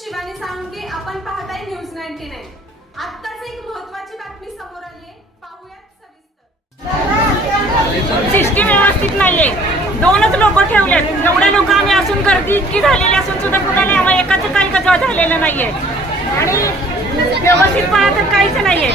शिवानी साळुंके आपण पाहताय news ninety nine आत्ताच एक महत्वाची बातमी समोर आली आहे पाहूयात सविस्तर. सिस्टीम व्यवस्थित नाहीये. दोनच लोक ठेवलेत. एवढे लोक आम्ही असून गर्दी इतकी झालेली असून सुद्धा कुणाला आम्हाला एकाच काही कचरा झालेलं नाहीये. आणि व्यवस्थित पाहत काहीच नाहीये.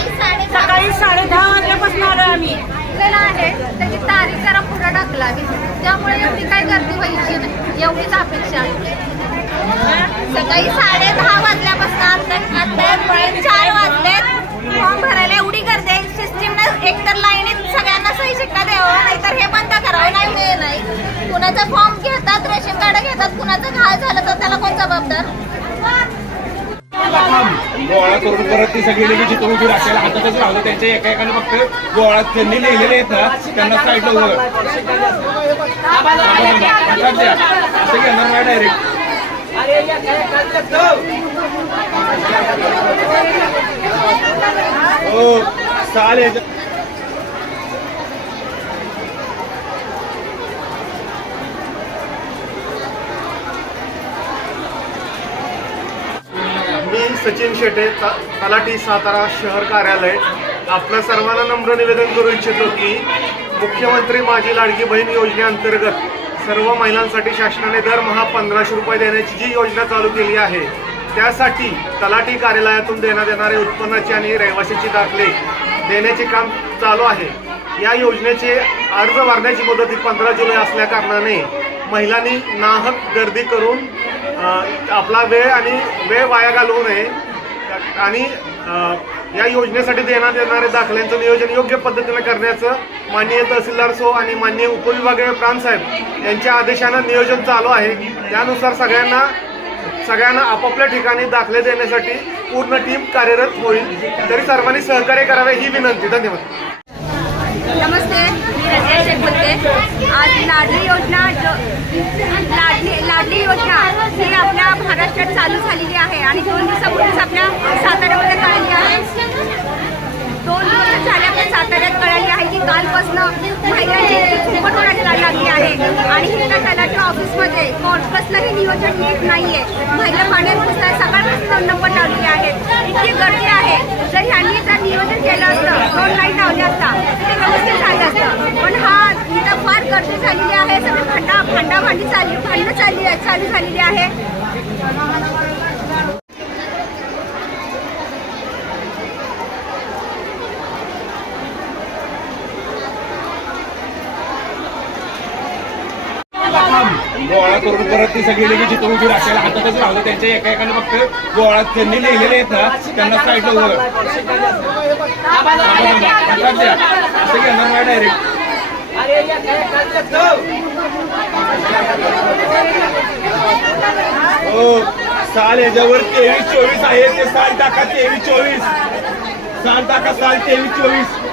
सकाळी साडे दहा वाजल्यापासून आलो आम्ही. आहे त्याची तारीख जरा पुढे ढकलावी. त्यामुळे एवढी काही गर्दी व्हायची नाही. एवढीच अपेक्षा आहे. सकाळी साडे दहा वाजल्यापासून आता आता चार वाजलेत फॉर्म भरायला एवढी गर्दी आहे सिस्टीमनं एकतर लाईनीत सगळ्यांना सही शिक्का द्यावा नाहीतर हे बंद करावं नाही हे नाही कुणाचा फॉर्म घेतात रेशन कार्ड घेतात कुणाचं घाळ झालं तर त्याला कोण जबाबदार गोळा करून परत ती सगळी उभी राखायला हातातच राहलं त्यांच्या एका एकाने फक्त गोळा त्यांनी लिहिलेले आहेत ना त्यांना साईडला उभं. असं घेणार नाही डायरेक्ट हो चालेल. मी सचिन शेटे तलाठी सातारा शहर कार्यालय. आपल्या सर्वांना नम्र निवेदन करू इच्छितो की मुख्यमंत्री माझी लाडकी बहीण योजनेअंतर्गत सर्व महिलांसाठी शासनाने दरमहा पंधराशे रुपये देण्याची जी योजना चालू केली आहे त्यासाठी तलाठी कार्यालयातून देण्यात येणारे उत्पन्नाचे आणि रहिवाशीचे दाखले देण्याचे काम चालू आहे. या योजनेचे अर्ज भरण्याची मुदत ही पंधरा जुलै असल्या कारणाने महिलांनी नाहक गर्दी करून आपला वेळ आणि वेळ वाया घालवू नये. आणि या योजनेसाठी देण्यात येणाऱ्या दाखल्यांचं नियोजन योग्य पद्धतीने करण्याचं माननीय तहसीलदार सो आणि माननीय उपविभागीय प्रांतसाहेब यांच्या आदेशानं नियोजन चालू आहे. त्यानुसार सगळ्यांना सगळ्यांना आपापल्या ठिकाणी दाखले देण्यासाठी पूर्ण टीम कार्यरत होईल. तरी सर्वांनी सहकार्य करावे ही विनंती. धन्यवाद. नमस्ते मी बोलते आज लाडली योजना जो लाडली लाडली योजना ही आपल्या महाराष्ट्रात चालू झालेली आहे आणि दोन दिवसापूर्वीच आपल्या साताऱ्यामध्ये कळली आहे. दोन दिवस झाले आपल्या साताऱ्यात कळाली आहे की कालपासून महिलांची खूपच होण्याची लागली आहे. आणि हिंदा तलाठी ऑफिसमध्ये कोण कसलंही नियोजन नीट नाही आहे महिला पाण्यात घुसताय सकाळपासून दोन नंबर लावलेले आहेत इतकी गर्दी आहे जर ह्यांनी जर नियोजन केलं असतं दोन लाईन लावल्या असता ते व्यवस्थित झालं असतं पण हा इथं फार गर्दी झालेली आहे सगळी भांडा भांडा भांडी चालली भांडणं चालली चालू झालेली आहे. गोळा करून परत ती सगळी लगेच जिथून उभी राखायला हातातच राहलं त्यांच्या एका एकाने फक्त गोळा त्यांनी लिहिलेले आहेत ना त्यांना साईडला उभं. असं घेणार नाही डायरेक्ट हो साल याच्यावर तेवीस चोवीस आहे ते साल टाका तेवीस चोवीस. साल टाका साल तेवीस चोवीस.